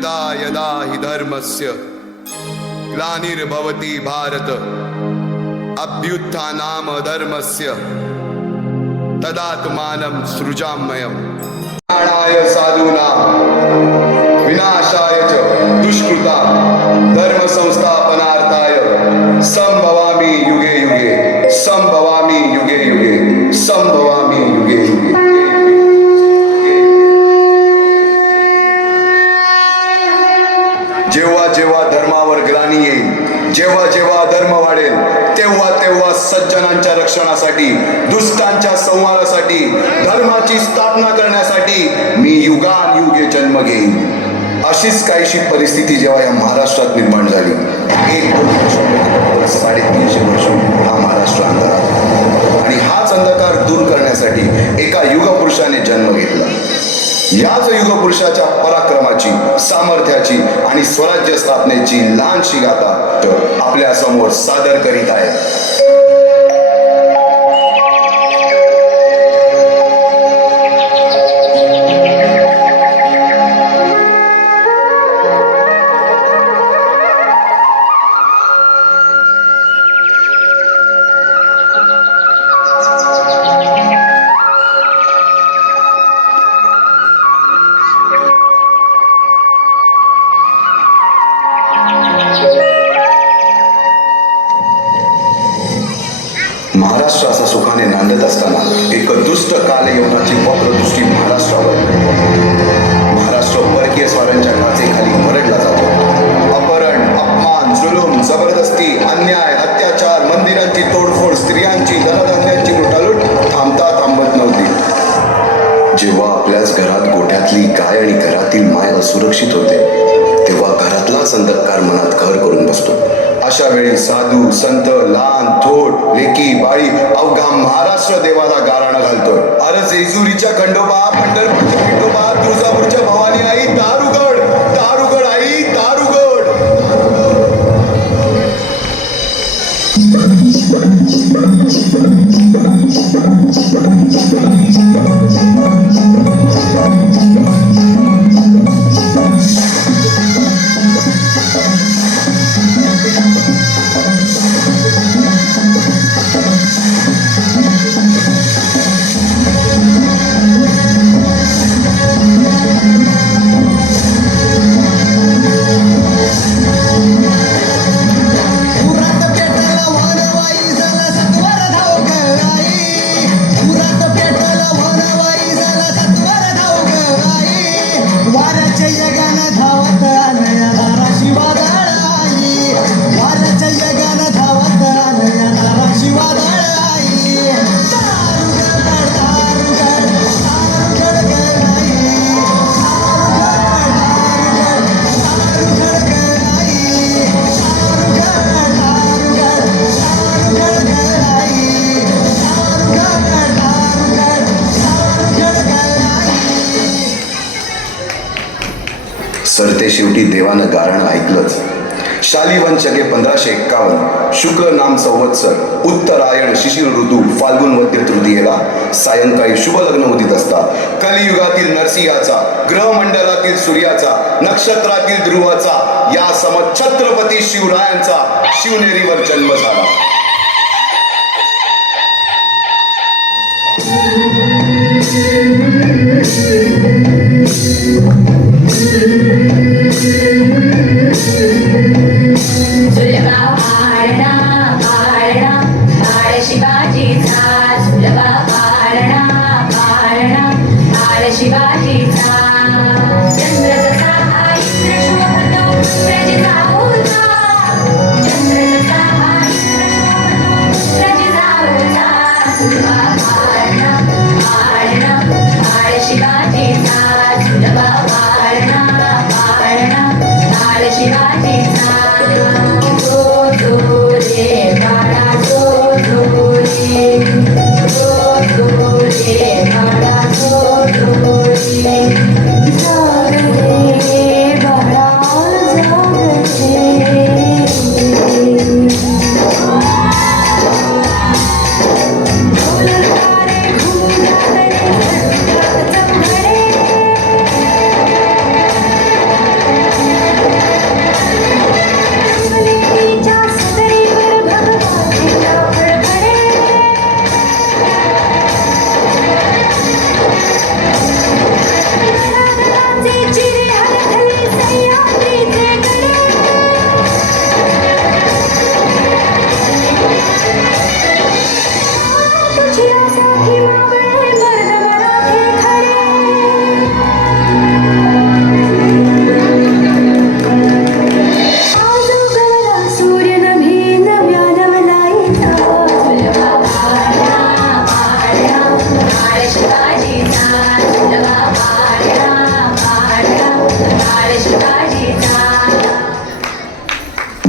यदा यदा हि धर्मस्य ग्लानिर्भवति भारत अभ्युत्थानाम धर्मस्य तदात्मानं सृजाम्यहम्। कल्याणाय साधूनां विनाशाय च दुष्कृतां धर्म संस्थापनार्थाय संभवामि युगे युगे संभवामि युगे युगे संभवामि युगे युगे। जेव्हा जेव्हा धर्मावर ग्लानी येईल, जेव्हा जेव्हा धर्म वाढेल, तेव्हा तेव्हा सज्जनांच्या रक्षणासाठी, दुष्टांच्या संहारासाठी, धर्माची स्थापना करण्यासाठी मी युगानुयुगे जन्म घेईन। अशीच काहीशी परिस्थिती जेव्हा या महाराष्ट्रात निर्माण झाली, 350 वर्ष हा महाराष्ट्र अंधारात, आणि हाच अंधकार दूर करण्यासाठी एका युगपुरुषाने जन्म घेतला। याच युगपुरुषाच्या पराक्रमाची, सामर्थ्याची आणि स्वराज्य स्थापनेची लहानशी गाथा आपल्या समोर सादर करीत आहे। महाराष्ट्र असा सुखाने नांदत असताना एक दुष्ट कालयवनाची वक्रदृष्टी महाराष्ट्रावर, महाराष्ट्र परकीय स्वारांच्या काचेखाली भरडला जातो। अपहरण, अपमान, जुलूम, जबरदस्ती, अन्याय, अत्याचार, मंदिरांची तोडफोड, स्त्रियांची, धनधान्यांची लुटालूट थांबत नव्हती। जेव्हा आपल्याच घरात गोठ्यातली गाय आणि घरातील माय असुरक्षित होते, तेव्हा घरातलाच अंधकार मनात घर करून बसतो। अशा वेळी साधू, संत, लहान, थोर, लेकी, बाळी अवघा महाराष्ट्र देवाला गाराणं घालतोय। अरे जेजुरीच्या खंडोबा, पंढरपूरच्या खंडोबा, तुळजापूरच्या भवानी आई, दार उघड, दार उघड आई, दार उघड। सरते शेवटी देवानं गारणं ऐकलंच। शालिवन शके 1551 शुक्ल नाम संवत्सर उत्तरायण शिशिर ऋतू फाल्गुन वद्य तृतीयेला सायंकाळी शुभ लग्न उदित असता कलियुगातील नरसिंहाचा, ग्रहमंडलातील सूर्याचा, नक्षत्रातील ध्रुवाचा, या सम छत्रपती शिवरायांचा शिवनेरीवर जन्म झाला।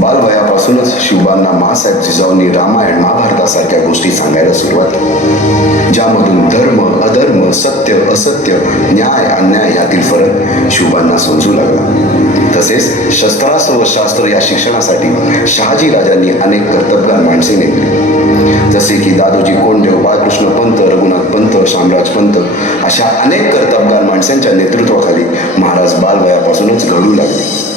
बालवयापासूनच शिवबांना माँसाहेब जिजाऊंनी रामायण महाभारतासारख्या गोष्टी सांगायला सुरुवात केली, ज्यामधून धर्म अधर्म सत्य असत्य न्याय अन्याय यातील फरक शिवबांना समजू लागला. तसेच शस्त्रास्त्र व शास्त्र या शिक्षणासाठी शहाजी राजांनी अनेक कर्तबगार माणसे नेमली, जसे की दादोजी कोंडदेव, बाळकृष्ण पंत, रघुनाथ पंत, शामराज पंत अशा अनेक कर्तबगार माणसांच्या नेतृत्वाखाली महाराज बालवयापासूनच घडू लागले.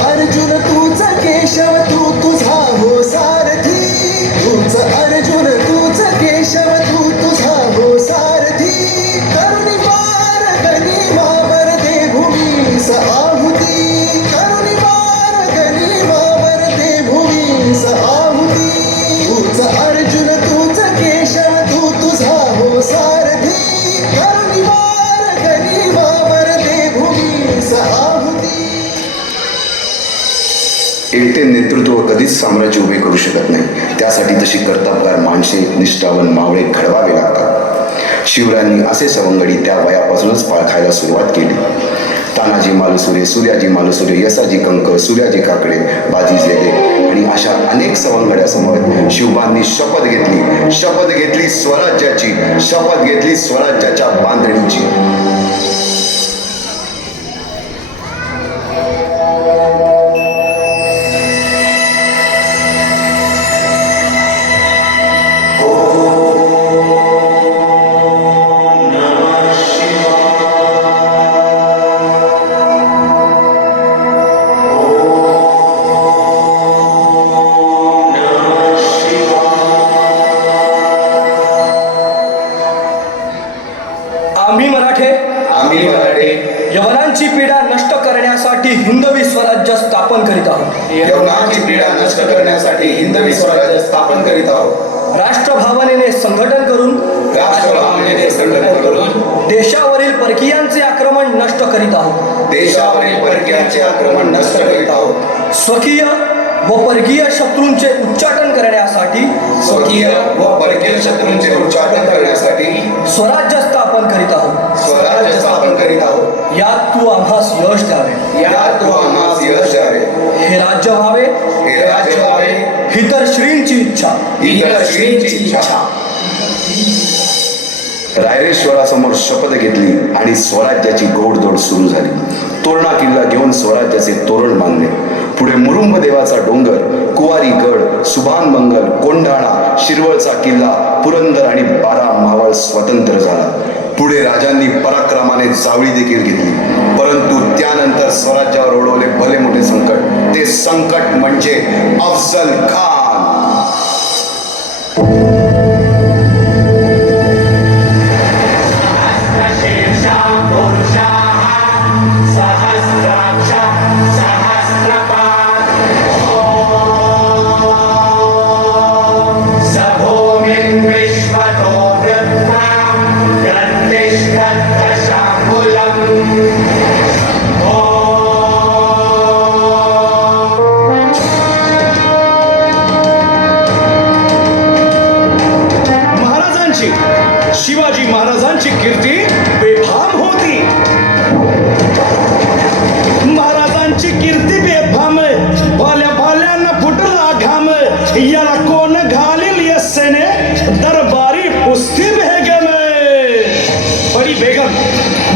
अर्जुन तूच केशव तू तुझा हो सारथी, तूच अर्जुन तूच केशव तू तुझा हो सारथी, करुणी मार गनिमावर दे भूमीस आहुती, करुणी मार गनिमावर दे भूमीस आहुती, तूच अर्जुन तूच केशव तू तुझा हो सारथी, करुणी मार गनिमावर दे भूमीस आहुती. एकटे नेतृत्व कधीच साम्राज्य उभे करू शकत नाही. त्यासाठी तशी कर्तबगार माणसे निष्ठावन मावळे घडवावे लागतात. शिवरायांनी असे सवंगडी त्या वयापासूनच पाळखायला सुरुवात केली. तानाजी मालुसरे, सूर्याजी मालुसरे, यसाजी कंक, सूर्याजी काकडे, बाजी जेदे आणि अशा अनेक सवंगड्यासमोर शिवबांनी शपथ घेतली स्वराज्याची, शपथ घेतली स्वराज्याच्या बांधणीची. आम्ही मराठे यवनांची पीडा नष्ट करण्यासाठी हिंदवी स्वराज्य स्थापन करीत आहोत. यवनांची पीडा नष्ट करण्यासाठी हिंदवी स्वराज्य स्थापन करीत आहोत. राष्ट्रभावनेने संघटन करून देशावरील परकीयांचे आक्रमण नष्ट करीत आहोत. स्वकीय व परकीय शत्रूंचे उच्चाटन करण्यासाठी स्वराज्य स्थापन करीत आहोत. यात तू आम्हास यश द्यावे. हे राज्य व्हावे ही तर श्रींची इच्छा. रायरेश्वरासमोर शपथ घेतली आणि स्वराज्याची गोडदोड सुरू झाली. तोरणा किल्ला घेऊन स्वराज्याचे तोरण बांधले. पुढे मुरुंब देवाचा डोंगर, कुवारी गड, सुभान मंगल, कोंढाणा, शिरवळचा किल्ला, पुरंदर आणि 12 मावळ स्वतंत्र झाला. पुढे राजांनी पराक्रमाने जावळी देखील घेतली. परंतु त्यानंतर स्वराज्यावर ओढवले भले मोठे संकट. ते संकट म्हणजे अफजल खान. शिवाजी महाराजांची कीर्ती बेफाम होती. महाराजांची कीर्ती बेफाम, भाल्या भाल्यांना फुटला घाम. याला कोण घालील यस्सेने दरबारी कुस्ती बेगम. परी बेगम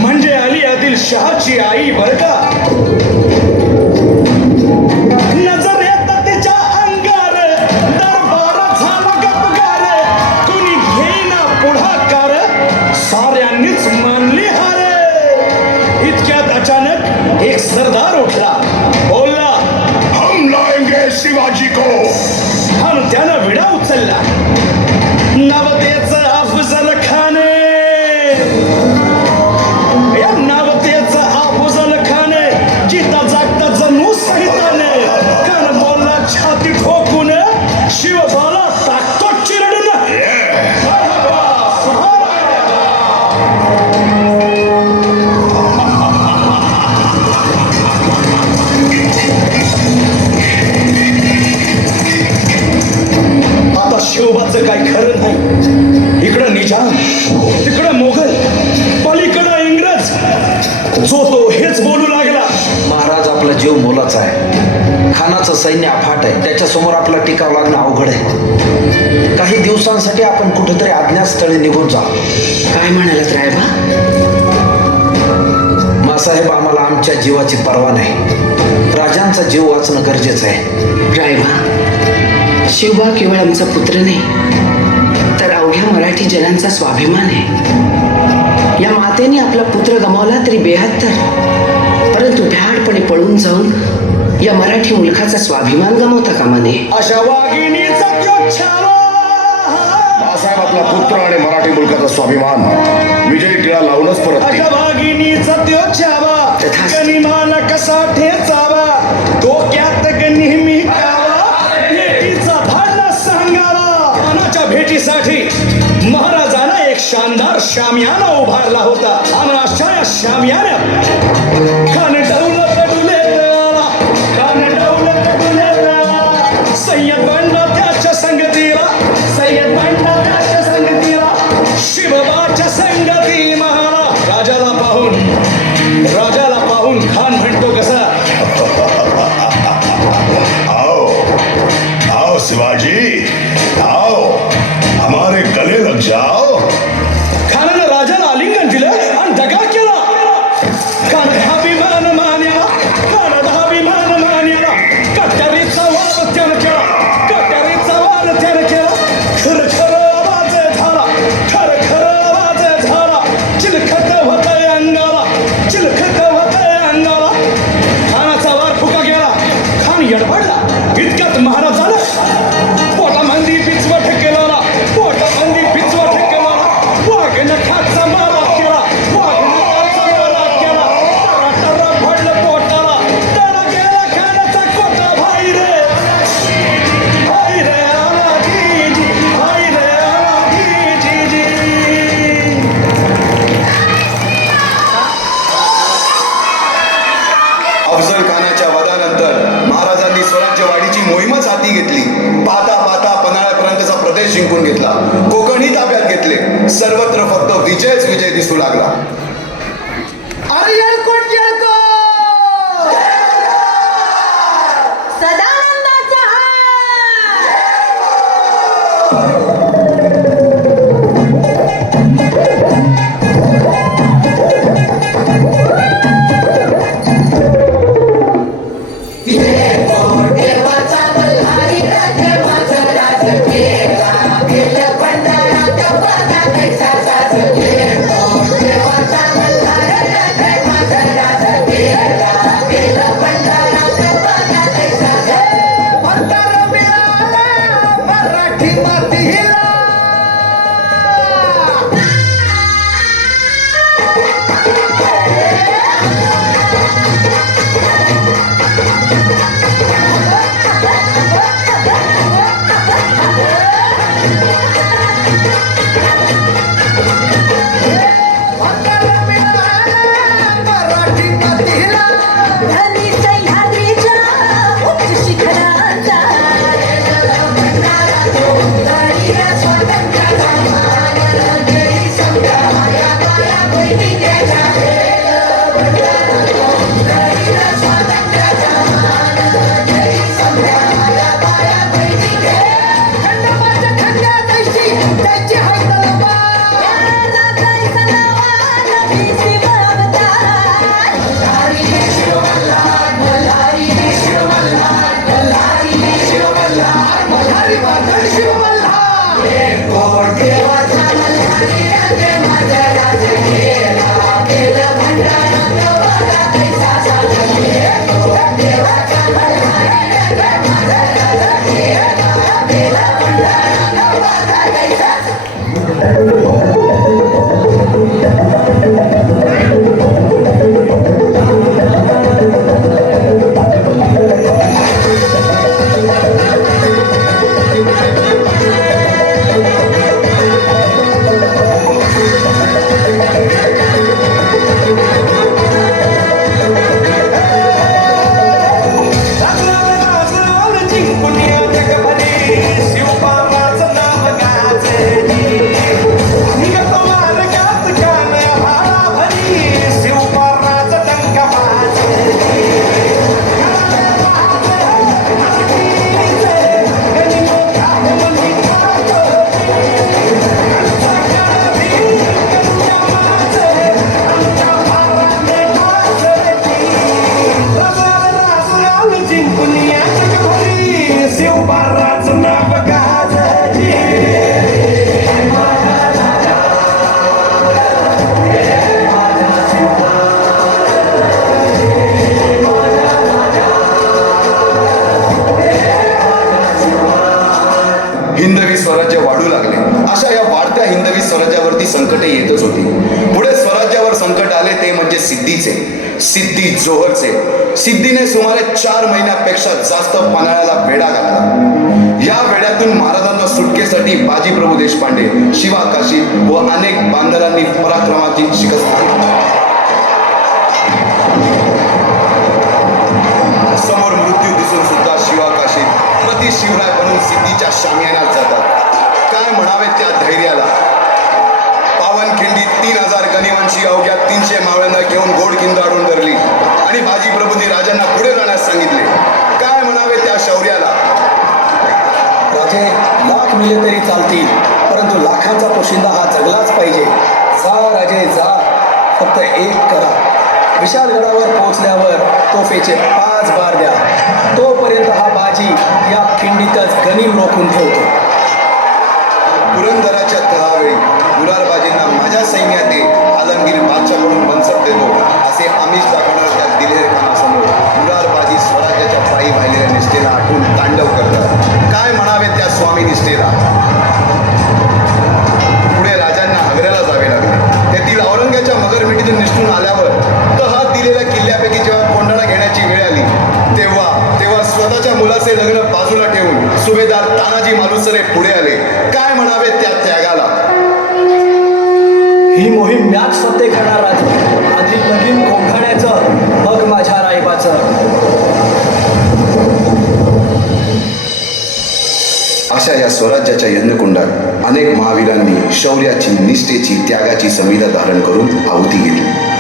म्हणजे अली आदिल शहाची आई बर का. नजर येत तिच्या अंगार, दरबार झाला गपगार. कुणी घेईना पुढाकार, साऱ्यांनीच मानली हार. इतक्यात अचानक एक सरदार उठला, बोलला, हम लाएंगे शिवाजी को. आणि त्यानं विडा उचलला. नवतेचं अफजल खान. या नवतेचं अफजल खान जिता जागता जणू सहिताने कान बोलला छाती ठोकून, शिवबाला टाकतो चिरडून. तो हेच बोलू लागला. महाराज आपला जीव मोलाचा आहे. खानाचं सैन्य अफाट आहे. त्याच्यासमोर आपला टिकाव लागणं अवघड आहे. काही दिवसांसाठी आपण कुठेतरी अज्ञातस्थळी निघून जा. काय म्हणालात रायबा? मासाहेब, आम्हाला आमच्या जीवाची पर्वा नाही. राजांचा जीव वाचणं गरजेचं आहे. रायबा, शिवबा केवळ आमचा पुत्र नाही, तर अवघ्या मराठी जनांचा स्वाभिमान आहे. या मातेने आपला पुत्र गमावला तरी बेहत्तर, परंतु भ्याडपणे पळून जाऊन या मराठी मुलखाचा स्वाभिमान गमावता कामा नये. अशा वाघिणीचा त्यो छावा. बाळासाहेब आपला पुत्र आणि मराठी मुलकाचा स्वाभिमान विजयी टिळा लावूनच परत अशा वाघिणीचा त्यो छावा. तथास्तु. गनिमाला कसा ठेचावा, डोक्यात नेहमी कावा, भेटीचा धाडला सांगावा. खानाच्या भेटीसाठी महाराजांना एक शानदार शामियाना उभारला होता. आणि अशा या शामियान्यात खान डौलत डुलेला, खान डौलत डुलेला. सय्यद बंडा त्याच्या संगतीला, सय्यद बंडा त्याच्या संगतीला, शिवबाच्या संगती महारा. राजाला पाहून खान म्हणतो कसा, आओ आओ शिवाजी, आओ हमारे गले लग जाओ. खानानं राजाला आलिंगन दिलं आणि दगा केला. खान अभिमान मान्याला, खान अभिमान मान्याला. कट्यारीचा वाद त्यानं केला, कट्यारीचा वाद त्यानं केला. खर खर आवाज झाला, खर खर आवाज झाला. चिलखत होतंय अंगाला, चिलखत होतंय अंगाला. खानाचा वार फुका गेला. खान यडबडला. इतक्यात महाराजानं पोटामंदी पिचवट केला, पोटामंदी पिचवट केला. वाघनं खाचा मारा केला, वाघनं खाचा मारा केला. टरा भडलं पोटाला, टरा गेला खानाचा कोटा. भाई रे आला जी, भाई रे आला जी. अफजल खानाच्या वधानंतर महाराजांनी स्वराज्यवाढीची मोहीमच हाती घेतली. पाहता पाहता पन्हाळ्यापर्यंतचा प्रदेश जिंकून घेतला. कोकणही ताब्यात घेतले. सर्वत्र फक्त विजयच विजय दिसू लागला. अरे येळकोट येळकोट, सदानंदाचा म्हातारा मिळाला मराठी मातीला. म्हातारा मिळाला मराठी मातीला. धनी सह्याद्रीच्या उच्च शिखराचा स्वातंत्र्याचा मान जरी समजा माया माया बैठीच्या स्वातंत्र्याचा मान जरी समजा माया माया बैठीच्या खंडोबाच्या खंड्यातशी त्याची हाय तलवार. मल्हारी वादळ शिव मल्हार. सिद्धी जोहरचे. सिद्धीने सुमारे 4 महिन्यापेक्षा जास्त पन्हाळ्याला वेढा घातला. या वेड्यातून महाराजांना सुटकेसाठी बाजीप्रभू देशपांडे, शिवा काशी व अनेक बांधवांनी पराक्रमाची शिकस्त दिली. समोर मृत्यू दिसून सुद्धा शिवा काशी प्रति शिवराय बनून सिद्धीच्या शामियानात जातात. काय म्हणावे त्या धैर्याला. पावनखिंडी 3000 गनिमांची अवघ्या 300 मावळ्यांना घेऊन गोडखिंड अडून धरली आणि बाजीप्रभूंनी राजांना पुढे जाण्यास सांगितले. काय म्हणावे त्या शौर्याला. राजे लाख मिले तरी चालतील, परंतु लाखांचा पोशिंदा हा जगलाच पाहिजे. जा राजे जा, फक्त एक करा. विशालगडावर पोहोचल्यावर तोफेचे 5 बार द्या. तोपर्यंत हा बाजी या खिंडीतच गनीम रोखून ठेवतो. पुरंदराच्या तहावेळी मुरारबाजींना माझ्या सैन्यात ये, आलमगीर बादशाहकडून मनसब देतो असे आमिष दाखवणार त्या दिलेर खानासमोर मुरारबाजी स्वराज्याच्या पायी वाहिलेल्या निष्ठेला आठवून तांडव करतात. काय म्हणावे त्या स्वामी निष्ठेला. पुढे राजांना आग्र्याला जावे लागले. तेथील औरंगाच्या मगरमिठीतून निष्ठून आल्यावर तहात दिलेल्या किल्ल्यापैकी जेव्हा कोंढाणा घेण्याची वेळ आली तेव्हा स्वतःच्या मुलाचे लग्न बाजूला ठेवून सुभेदार तानाजी मालुसरे पुढे आले. काय म्हणावे त्या त्यागाला. ही मोहीम मॅच फत्ते करणार राजे. आधी लगीन कोंढाण्याचं, मग माझ्या रायबाचं. अशा या स्वराज्याच्या यज्ञकुंडात अनेक महावीरांनी शौर्याची, निष्ठेची, त्यागाची संविधा धारण करून आहुती घेतली.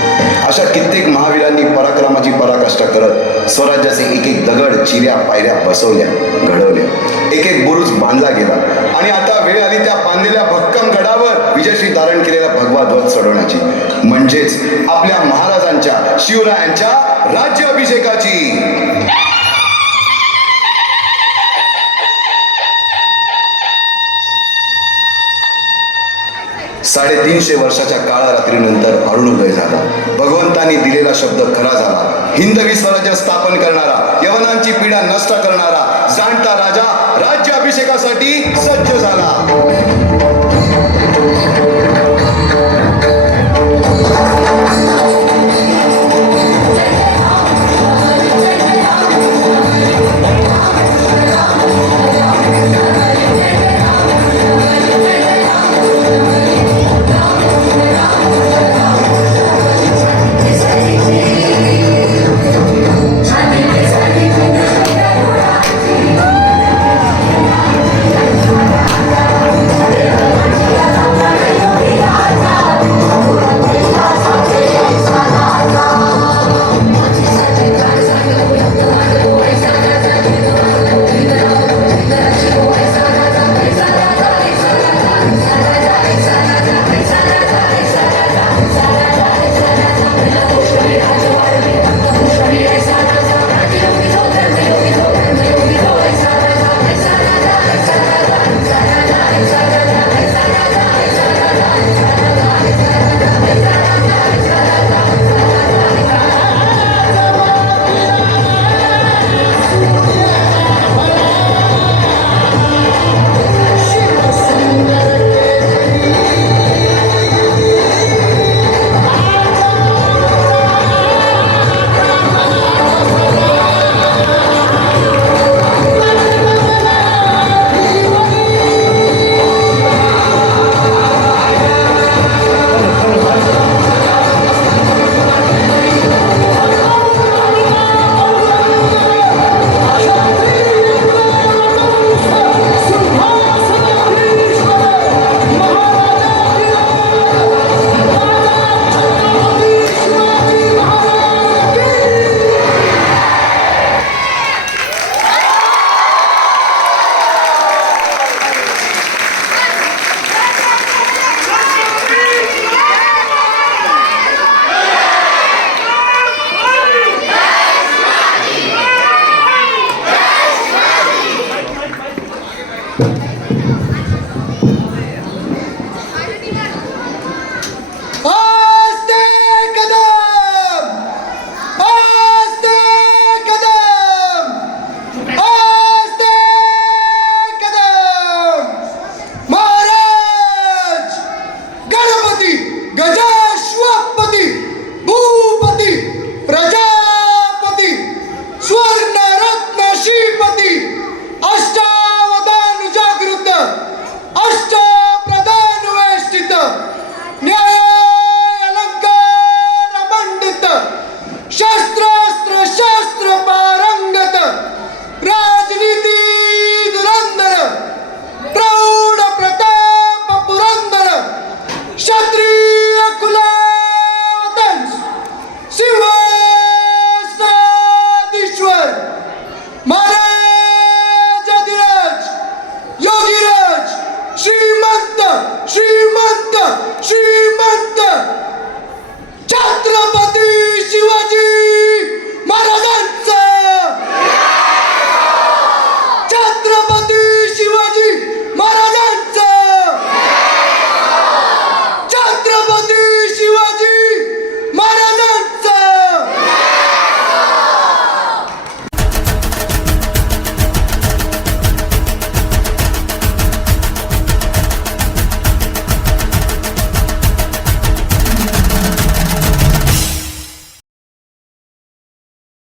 अशा कित्येक महावीरांनी पराक्रमाची पराकाष्ठा करत स्वराज्याचे एक एक दगड, चिऱ्या, पायऱ्या बसवल्या, घडवल्या. एक एक बुरुज बांधला गेला आणि आता वेळ आली त्या बांधलेल्या भक्कम गडावर विजयश्री धारण केलेला भगवा ध्वज चढवण्याची, म्हणजेच आपल्या महाराजांच्या, शिवरायांच्या राज्याभिषेकाची. 350 वर्षाच्या काळारात्रीनंतर अरुणोदय झाला. भगवंतांनी दिलेला शब्द खरा झाला. हिंदवी स्वराज्य स्थापन करणारा, यवनांची पीडा नष्ट करणारा जाणता राजा राज्याभिषेकासाठी सज्ज झाला.